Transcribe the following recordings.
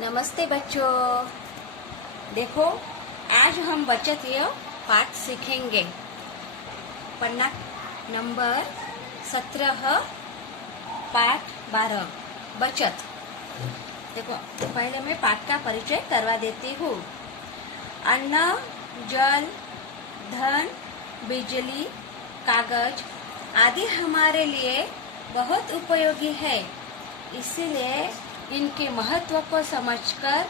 नमस्ते बच्चों। देखो, आज हम बचत ये पाठ सीखेंगे। पन्ना नंबर 17, पाठ 12, बचत। देखो, पहले मैं पाठ का परिचय करवा देती हूँ। अन्न, जल, धन, बिजली, कागज आदि हमारे लिए बहुत उपयोगी है। इसीलिए इनके महत्व को समझकर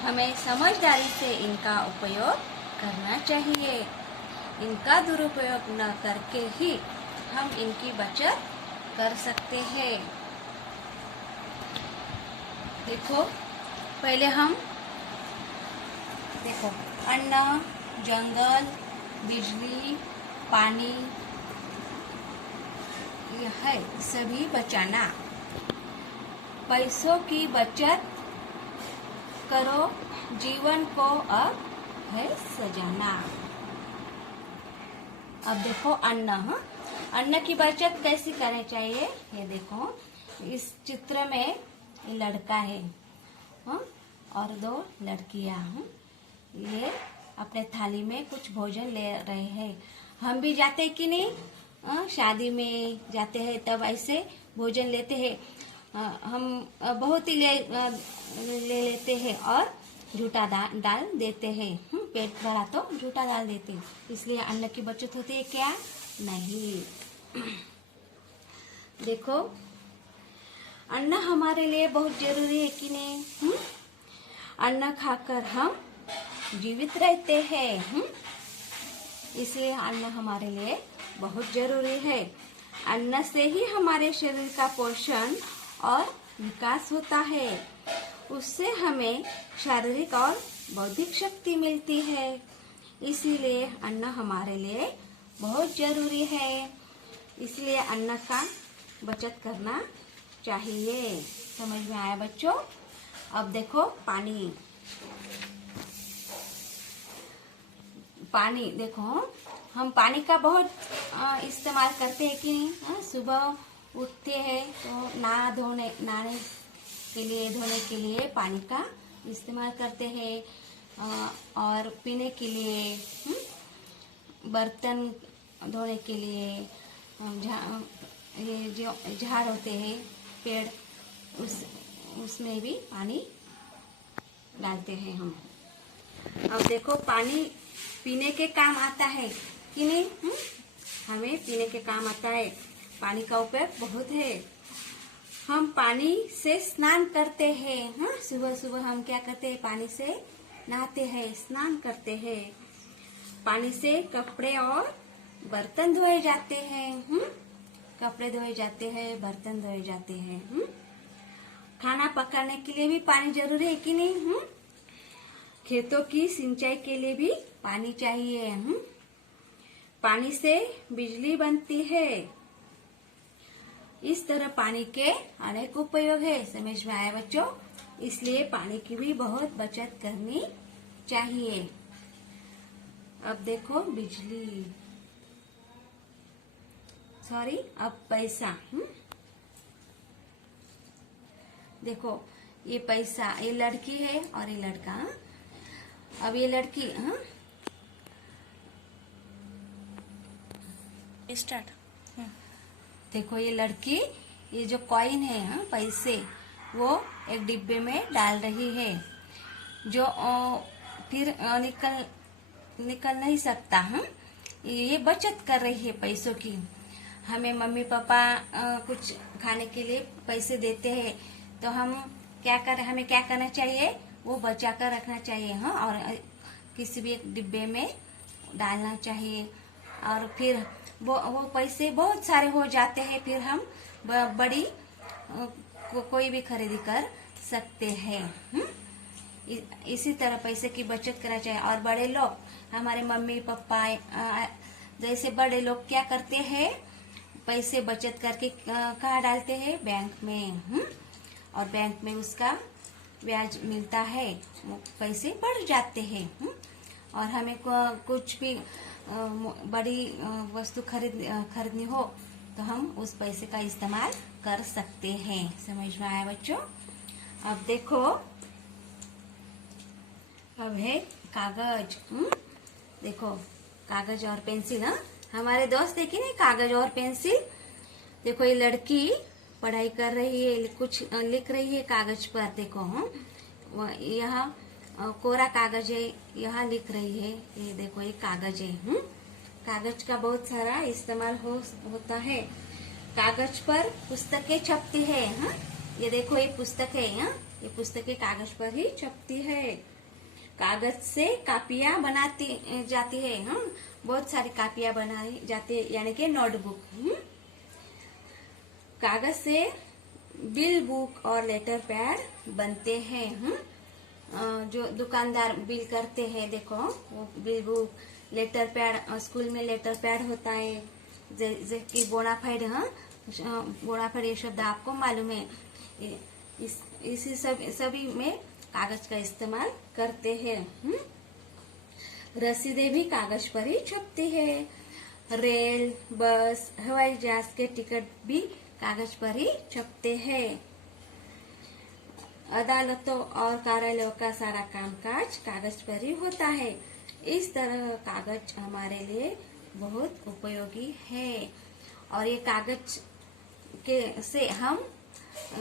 हमें समझदारी से इनका उपयोग करना चाहिए। इनका दुरुपयोग न करके ही हम इनकी बचत कर सकते हैं। देखो, पहले हम देखो अन्न, जंगल, बिजली, पानी, यह है सभी बचाना। पैसों की बचत करो, जीवन को अब है सजाना। अब देखो अन्न, अन्न की बचत कैसी करनी चाहिए। ये देखो, इस चित्र में लड़का है और 2 लड़कियां ये अपने थाली में कुछ भोजन ले रहे हैं। हम भी जाते हैं कि नहीं, शादी में जाते हैं तब ऐसे भोजन लेते हैं। हम बहुत ही ले लेते हैं और झूठा डाल देते हैं। पेट भरा तो झूठा डाल देते हैं, इसलिए अन्न की बचत होती है क्या? नहीं। देखो, अन्न हमारे लिए बहुत जरूरी है कि नहीं? अन्न खाकर हम जीवित रहते हैं। इसलिए अन्न हमारे लिए बहुत जरूरी है। अन्न से ही हमारे शरीर का पोषण और विकास होता है। उससे हमें शारीरिक और बौद्धिक शक्ति मिलती है। इसीलिए अन्न हमारे लिए बहुत जरूरी है। इसलिए अन्न का बचत करना चाहिए। समझ में आया बच्चों? अब देखो पानी। पानी देखो, हम पानी का बहुत इस्तेमाल करते हैं कि नहीं? सुबह उठते हैं तो नहाने धोने के लिए पानी का इस्तेमाल करते हैं और पीने के लिए, बर्तन धोने के लिए, ये जो झाड़ होते हैं पेड़, उसमें भी पानी डालते हैं हम। अब देखो, पानी पीने के काम आता है कि नहीं? हमें पीने के काम आता है। पानी का उपयोग बहुत है। हम पानी से स्नान करते हैं। सुबह सुबह हम क्या करते हैं? पानी से नहाते हैं, स्नान करते हैं। पानी से कपड़े और बर्तन धोए जाते हैं। कपड़े धोए जाते हैं, बर्तन धोए जाते हैं। खाना पकाने के लिए भी पानी जरूरी है कि नहीं? खेतों की सिंचाई के लिए भी पानी चाहिए। पानी से बिजली बनती है। इस तरह पानी के अनेक उपयोग है। समझ में आया बच्चों? इसलिए पानी की भी बहुत बचत करनी चाहिए। अब देखो बिजली, अब पैसा। देखो, ये पैसा, ये लड़की है और ये लड़का। अब ये लड़की स्टार्ट। देखो, ये लड़की, ये जो कॉइन है, पैसे, वो एक डिब्बे में डाल रही है, जो फिर निकल नहीं सकता। ये बचत कर रही है पैसों की। हमें मम्मी पापा कुछ खाने के लिए पैसे देते हैं, तो हमें क्या करना चाहिए? वो बचा कर रखना चाहिए। और किसी भी एक डिब्बे में डालना चाहिए। और फिर वो पैसे बहुत सारे हो जाते हैं, फिर हम बड़ी कोई भी खरीदी कर सकते हैं। इसी तरह पैसे की बचत करना चाहिए। और बड़े लोग, हमारे मम्मी पापा जैसे बड़े लोग क्या करते हैं? पैसे बचत करके कहाँ डालते हैं? बैंक में। और बैंक में उसका ब्याज मिलता है, पैसे बढ़ जाते हैं। और हमें कुछ भी बड़ी वस्तु खरीदनी हो तो हम उस पैसे का इस्तेमाल कर सकते हैं। समझ में आया बच्चों? अब देखो, अब है कागज। देखो कागज और पेंसिल। हमारे दोस्त देखिए ना, कागज और पेंसिल। देखो ये लड़की पढ़ाई कर रही है, कुछ लिख रही है कागज पर। देखो यह कोरा कागज है, यहाँ लिख रही है। ये देखो ये कागज है। कागज का बहुत सारा इस्तेमाल होता है। कागज पर पुस्तकें छपती है। ये देखो ये पुस्तक है। ये पुस्तकें कागज पर ही छपती है। कागज से कापियां बनाती जाती है। बहुत सारी कापियां बनाई जाती है, यानी कि नोटबुक। कागज से बिल बुक और लेटर पैड बनते हैं। जो दुकानदार बिल करते हैं, देखो वो bill book, letter pad, school में लेटर पैड होता है, जैसे कि बोनाफाइड। बोनाफाइड ये शब्द आपको मालूम है। इसी सभी में कागज का इस्तेमाल करते हैं। रसीदें भी कागज पर ही छपती है। रेल, बस, हवाई जहाज के टिकट भी कागज पर ही छपते हैं। अदालतों और कार्यालयों का सारा कामकाज कागज पर ही होता है। इस तरह कागज हमारे लिए बहुत उपयोगी है। और ये कागज के से हम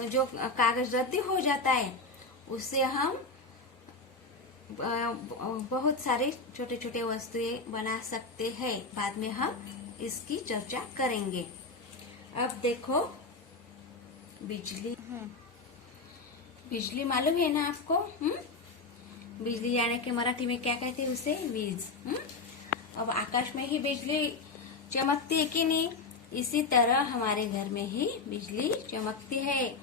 जो कागज रद्दी हो जाता है, उससे हम बहुत सारे छोटे छोटे वस्तुएं बना सकते हैं। बाद में हम इसकी चर्चा करेंगे। अब देखो बिजली। बिजली मालूम है ना आपको? बिजली यानी कि मराठी में क्या कहते हैं उसे? वीज। अब आकाश में ही बिजली चमकती है कि नहीं? इसी तरह हमारे घर में ही बिजली चमकती है।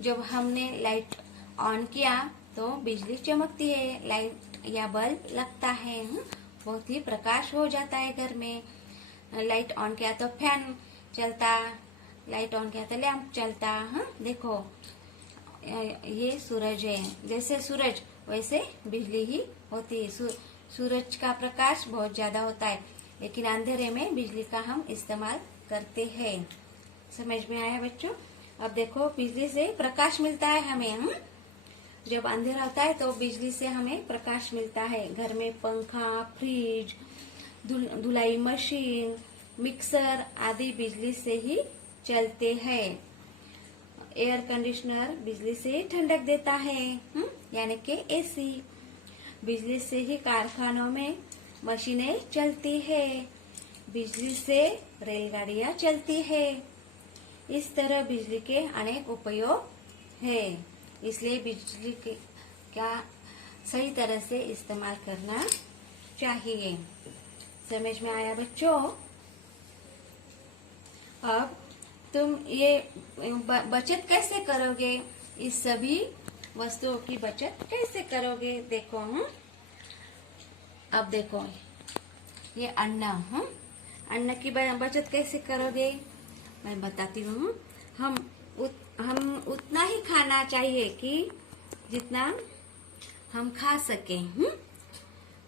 जब हमने लाइट ऑन किया तो बिजली चमकती है। लाइट या बल्ब लगता है, बहुत ही प्रकाश हो जाता है घर में। लाइट ऑन किया तो फैन चलता, लाइट ऑन किया तो लैंप चलता। देखो ये सूरज है, जैसे सूरज वैसे बिजली ही होती है। सूरज का प्रकाश बहुत ज्यादा होता है, लेकिन अंधेरे में बिजली का हम इस्तेमाल करते हैं। समझ में आया बच्चों? अब देखो बिजली से प्रकाश मिलता है हमें। जब अंधेरा होता है तो बिजली से हमें प्रकाश मिलता है। घर में पंखा, फ्रिज, धुलाई मशीन, मिक्सर आदि बिजली से ही चलते हैं। एयर कंडीशनर बिजली से ठंडक देता है, यानी कि एसी। बिजली से ही कारखानों में मशीनें चलती है। बिजली से रेलगाड़ियां चलती है। इस तरह बिजली के अनेक उपयोग है। इसलिए बिजली का सही तरह से इस्तेमाल करना चाहिए। समझ में आया बच्चों? अब तुम ये बचत कैसे करोगे? इस सभी वस्तुओं की बचत कैसे करोगे? देखो अब देखो ये अन्न। अन्न की बचत कैसे करोगे? मैं बताती हूँ। हम उतना ही खाना चाहिए कि जितना हम खा सके।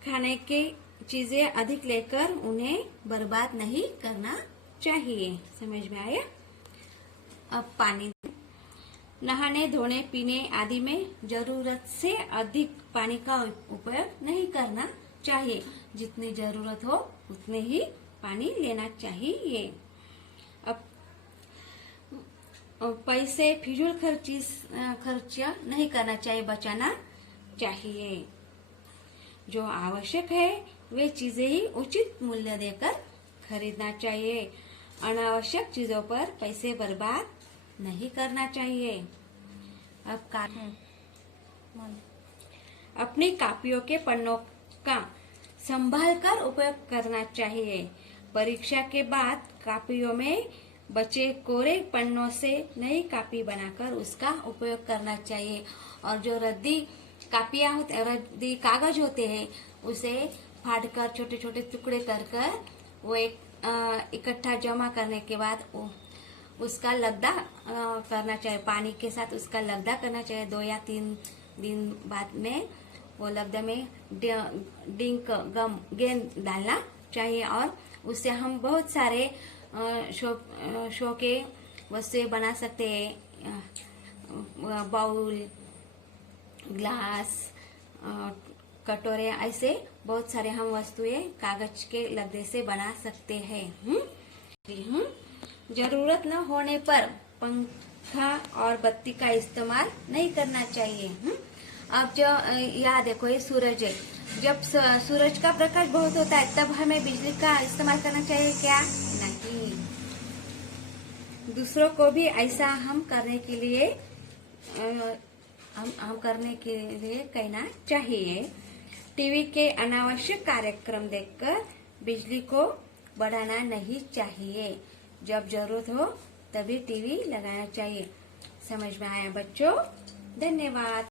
खाने की चीजें अधिक लेकर उन्हें बर्बाद नहीं करना चाहिए। समझ में आया? अब पानी। नहाने, धोने, पीने आदि में जरूरत से अधिक पानी का उपयोग नहीं करना चाहिए। जितनी जरूरत हो उतने ही पानी लेना चाहिए। अब पैसे फिजूल खर्च नहीं करना चाहिए, बचाना चाहिए। जो आवश्यक है वे चीजें ही उचित मूल्य देकर खरीदना चाहिए। अनावश्यक चीजों पर पैसे बर्बाद नहीं करना चाहिए। अब अपनी कापियों के पन्नों का संभाल कर उपयोग करना चाहिए। परीक्षा के बाद कापियों में बचे कोरे पन्नों से नई कापी बनाकर उसका उपयोग करना चाहिए। और जो रद्दी रद्दी कागज होते हैं, उसे फाड़कर छोटे छोटे टुकड़े कर वो एक इकट्ठा जमा करने के बाद उसका लग्दा करना चाहिए। पानी के साथ उसका लग्दा करना चाहिए। 2 या 3 दिन बाद में वो लग्दा में गेंद डालना चाहिए। और उससे हम बहुत सारे शो के वस्तुएं बना सकते हैं। बाउल, ग्लास, कटोरे, ऐसे बहुत सारे हम वस्तुएं कागज के लकड़ी से बना सकते हैं। जरूरत न होने पर पंखा और बत्ती का इस्तेमाल नहीं करना चाहिए। अब जो यहाँ देखो, ये सूरज है, जब सूरज का प्रकाश बहुत होता है तब हमें बिजली का इस्तेमाल करना चाहिए क्या? नहीं। दूसरों को भी ऐसा हम करने के लिए कहना चाहिए। टीवी के अनावश्यक कार्यक्रम देखकर बिजली को बढ़ाना नहीं चाहिए। जब जरूरत हो तभी टीवी लगाना चाहिए। समझ में आया बच्चों? धन्यवाद।